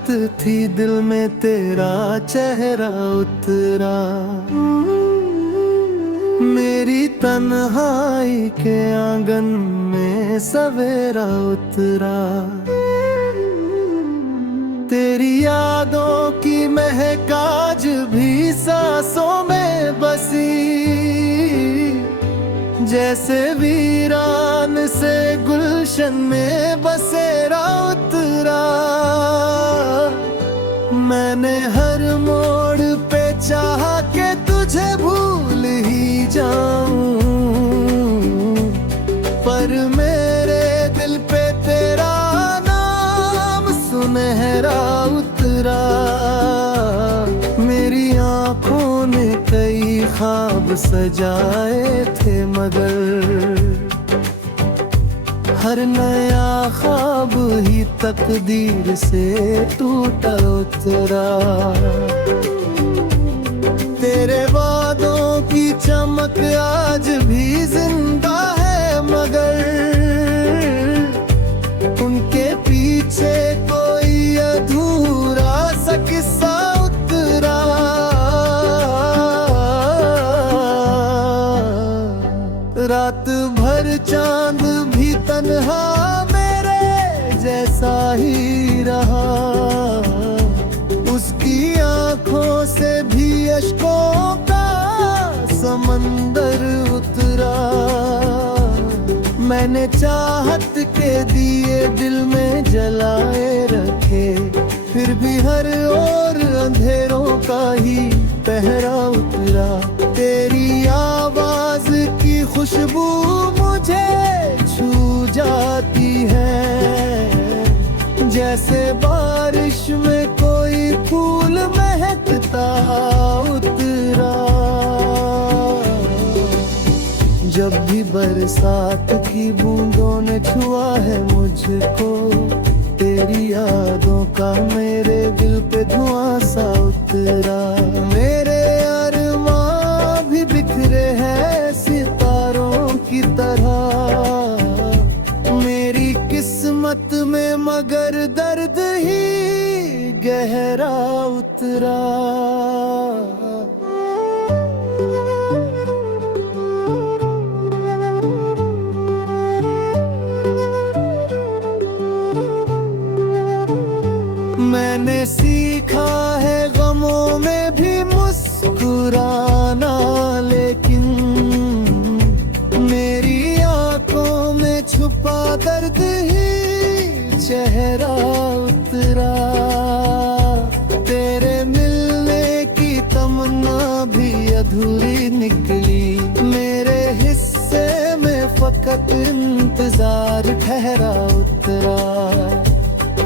चाहत थी दिल में तेरा चेहरा उतरा। मेरी तन्हाई के आंगन में सवेरा उतरा। तेरी यादों की महक आज भी सांसों में बसी। जैसे वीरान से गुलशन में बसेरा उतरा। मैंने हर मोड़ पे चाहा कि तुझे भूल ही जाऊं, पर मेरे दिल पे तेरा नाम सुनहरा उतरा। मेरी आंखों ने कई ख्वाब सजाए थे मगर हर नया ख्वाब ही तकदीर से टूटा उतरा। तेरे वादों की चमक आज भी जिंदा है मगर उनके पीछे कोई अधूरा सा किस्सा उतरा। रात भर चांद भी तन्हा मेरे जैसा ही रहा। उसकी आंखों से भी अश्कों का समंदर उतरा। मैंने चाहत के दिए दिल में जलाए रखे, फिर भी हर ओर अंधेरों का ही पहरा उतरा। तेरी आवाज की खुशबू मुझे छू जाती है, जैसे बारिश में कोई फूल महकता उतरा। जब भी बरसात की बूंदों ने छुआ है मुझको, तेरी यादों का मेरे दिल पे धुआं सा उतरा। मेरे अरमां भी बिखरे हैं सितारों की तरह, मेरी किस्मत में मगर दर्द ही गहरा उतरा। मैंने सीखा है गमों में भी मुस्कुराना, लेकिन मेरी आंखों में छुपा दर्द ही चेहरा उतरा। तेरे मिलने की तमन्ना भी अधूरी निकली, मेरे हिस्से में फकत इंतजार ठहरा उतरा।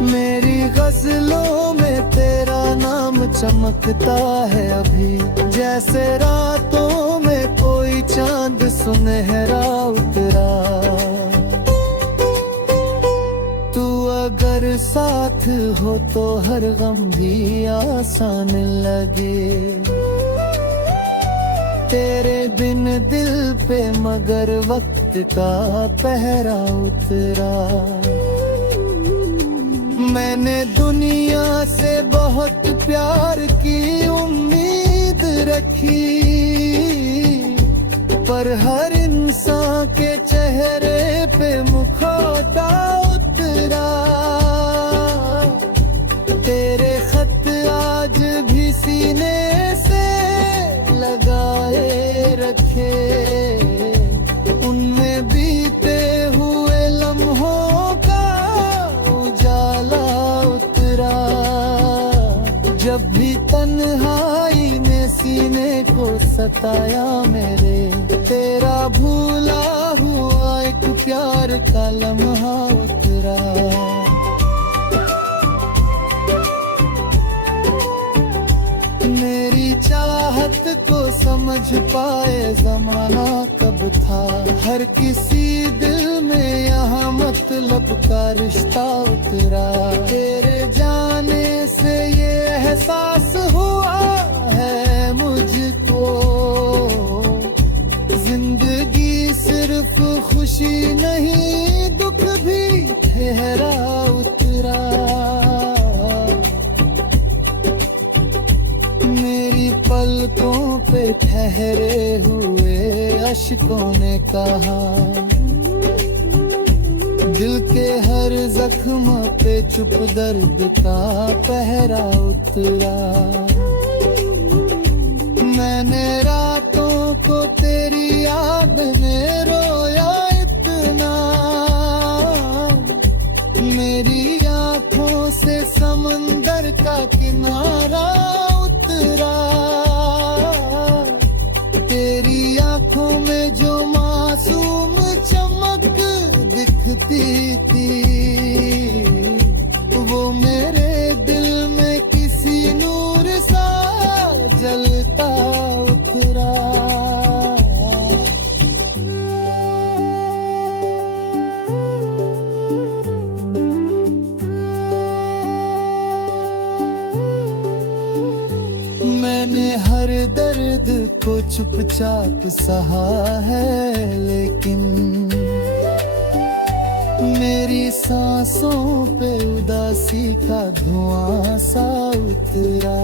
मेरी गजलों में तेरा नाम चमकता है अभी, जैसे रातों में कोई चांद सुनहरा उतरा। तू अगर साथ हो तो हर गम भी आसान लगे, तेरे बिन दिल पे मगर वक्त का पहरा उतरा। मैंने दुनिया से बहुत प्यार की उम्मीद रखी, पर हर इंसान के चेहरे पे मुखौटा उतरा। तेरे खत आज भी सीने से लगाए रखे, उनमें बीते हुए लम्हों का उजाला उतरा। जब भी तन्हाई ने सीने को सताया मेरे, तेरा भूला हुआ एक प्यार का लम्हा उतरा। मेरी चाहत को समझ पाए जमाना कब था, हर किसी दिल में यहाँ मतलब का रिश्ता उतरा। तेरे जाने से ये एहसास हुआ है मुझको, जिंदगी सिर्फ खुशी नहीं दुख भी ठहरा उतरा। पलकों पे ठहरे हुए अश्कों ने कहा, दिल के हर जख्म पे चुप दर्द का पहरा उतरा। मैंने रातों को तेरी याद में रोया इतना, मेरी आँखों से समंदर का किनारा उतरा। तेरी आँखों में जो मासूम चमक दिखती थी, वो मेरे दिल में किसी नूर सा जलता उतरा। मैंने हर दर्द को चुपचाप सहा है, लेकिन मेरी सांसों पे उदासी का धुआं सा उतरा।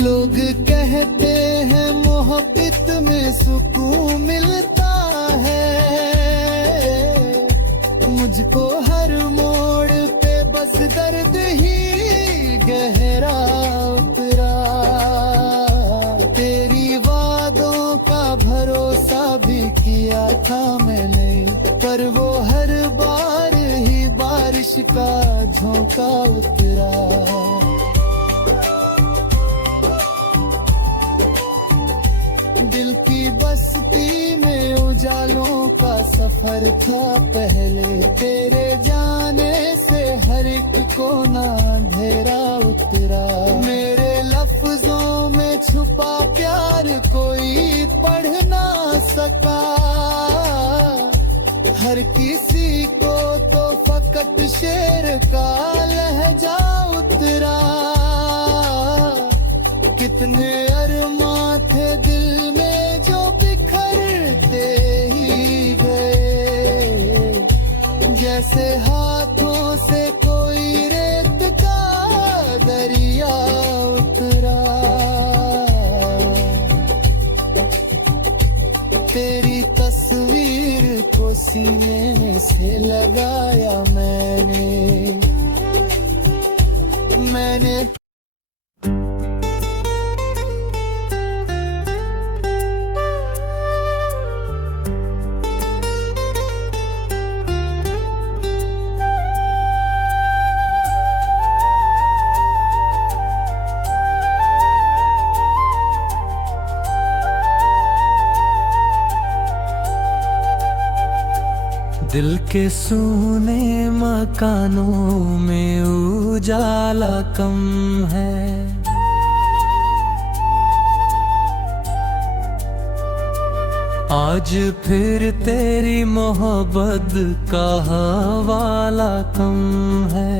लोग कहते हैं मोहब्बत में सुकून मिलता है, मुझको हर मोड़ पे बस दर्द ही गहरा उतरा। तेरी वादों का भरोसा भी किया था मैंने, पर वो हर बार ही बारिश का झोंका उतरा। दिल की बस्ती में उजालों का सफर था पहले, तेरे जाने से हर एक कोना अंधेरा उतरा। मेरे लफ्जों में छुपा प्यार कोई पढ़ ना सका, हर किसी को तो फकत शेर का लहजा उतरा। कितने अरमां थे दिल में जो बिखरते ही गए, जैसे हाथों से कोई रेत का दरिया उतरा। तेरी तस्वीर को सीने में से लगाया मैंने। दिल के सूने मकानों में उजाला कम है, आज फिर तेरी मोहब्बत का हवाला कम है।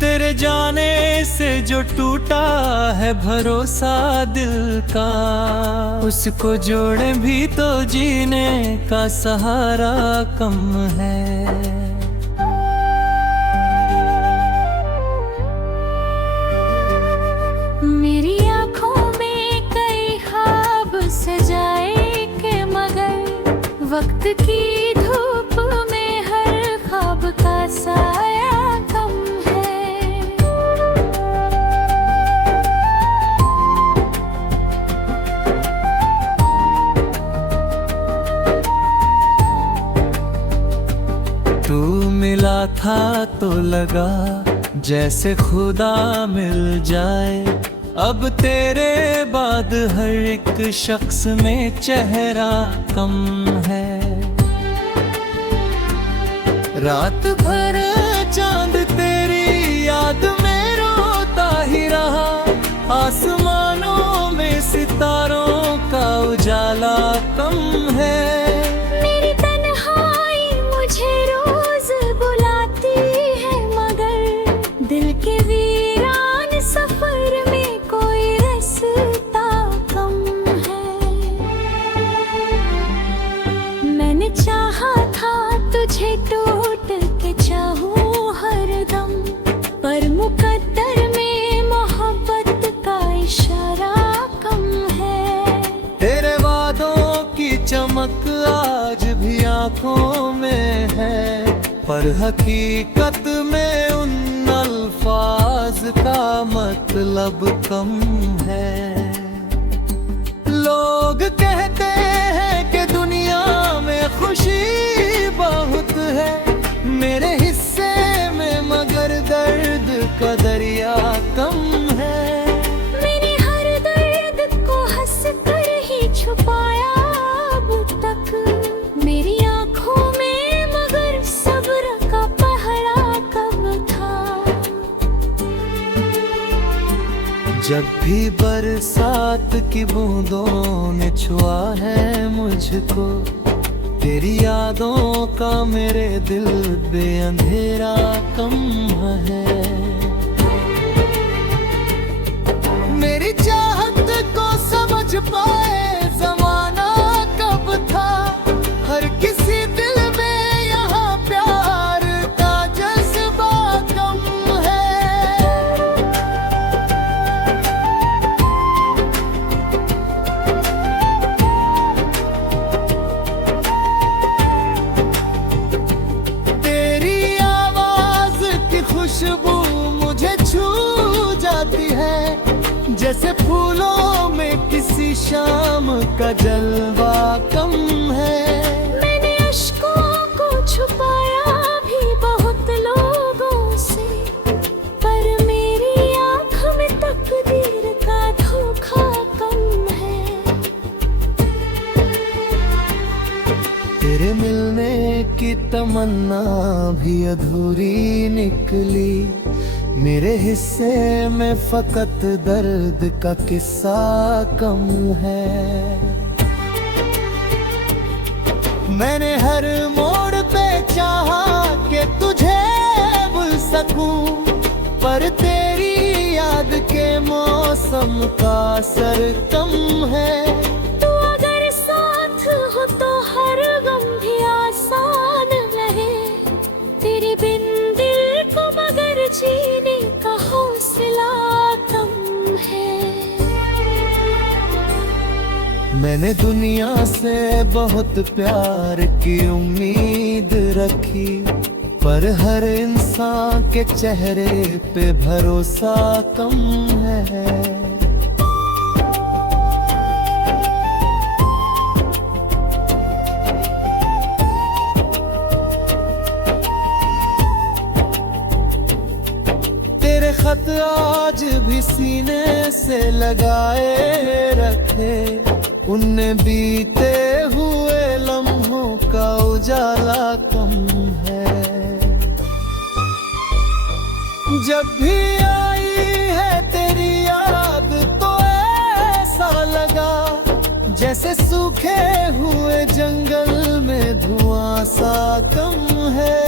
तेरे जाने से जो टूटा है भरोसा दिल का, उसको जोड़े भी तो जीने का सहारा कम है। मेरी आँखों में कई ख्वाब सजाए के, मगर वक्त की धूप में हर ख्वाब का साया कम है। तू मिला था तो लगा जैसे खुदा मिल जाए, अब तेरे बाद हर एक शख्स में चेहरा कम है। रात भर चांद तेरी याद में रोता ही रहा, आसमानों में सितारों का उजाला कम है। मेरी तन्हाई मुझे रोज बुलाती है, मगर दिल के वीर आँखों में है, पर हकीकत में उन अल्फाज का मतलब कम है। लोग कहते हैं कि दुनिया में खुशी बहुत है, मेरे हिस्से में मगर दर्द का दरिया कम है। मैंने हर दर्द को हंस कर ही छुपाया अब तक, मेरी आँखों में मगर सब्र का पहरा कब था। जब भी बरसात की बूंदों ने छुआ है मुझको, तेरी यादों का मेरे दिल पे अंधेरा कम है। मेरी चाहत को समझ पाए जमाना कब था, हर किसी दिल में यहाँ प्यार का जज्बा कम है। तेरी आवाज की खुशबू मुझे छू जाती है, जैसे फूलों में किसी शाम का जलवा कम है। मैंने अश्कों को छुपाया भी बहुत लोगों से, पर मेरी आँख में तकदीर का धोखा कम है। तेरे मिलने की तमन्ना भी अधूरी निकली, मेरे हिस्से में फकत दर्द का किस्सा कम है। मैंने हर मोड़ पे चाहा कि तुझे भूल सकूं, पर तेरी याद के मौसम का असर कम है। तू अगर साथ हो तो हर गम भी आसान रहे, तेरे बिन दिल को मगर जीने का हौसला कम है। मैंने दुनिया से बहुत प्यार की उम्मीद रखी, पर हर इंसान के चेहरे पे भरोसा कम है। तेरे खत आज भी सीने से लगाए रखे, उनने बीते हुए लम्हों का उजाला कम है। जब भी आई है तेरी याद तो ऐसा लगा, जैसे सूखे हुए जंगल में धुआं सा कम है।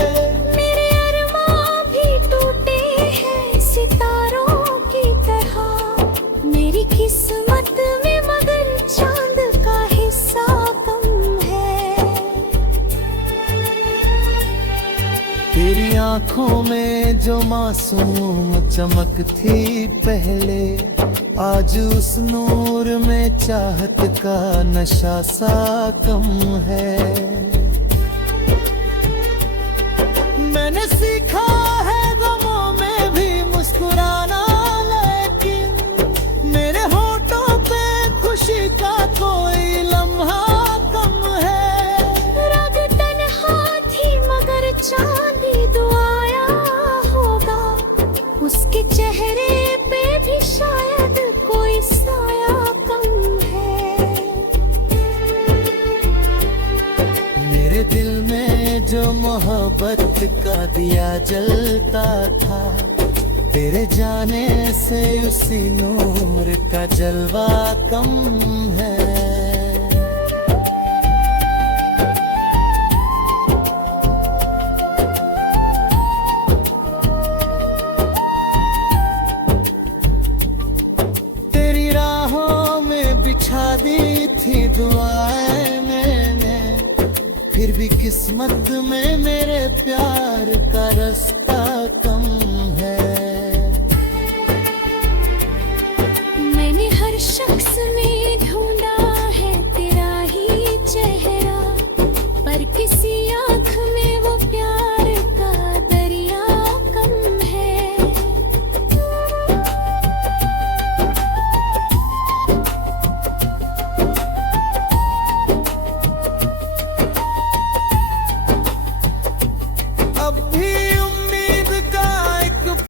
मेरे अरमां भी टूटे हैं सितारों की तरह, मेरी किस्मत में मगर चांद का हिस्सा कम है। तेरी आंखों में जो मासूम चमक थी पहले, आज उस नूर में चाहत का नशा सा कम है। मैंने सीखा है गमों में भी मुस्कुराना, लेकिन मेरे होठों पे खुशी का कोई लम्हा कम है। रात तन्हा थी मगर चांदी दुआया होगा, उसके चेहरे पे भी शायद कोई साया कम है। मेरे दिल में जो मोहब्बत का दिया जलता था, तेरे जाने से उसी नूर का जलवा कम है। तेरी राहों में बिछा दी थी दुआएं मैंने, फिर भी किस्मत में मेरे प्यार का रास्ता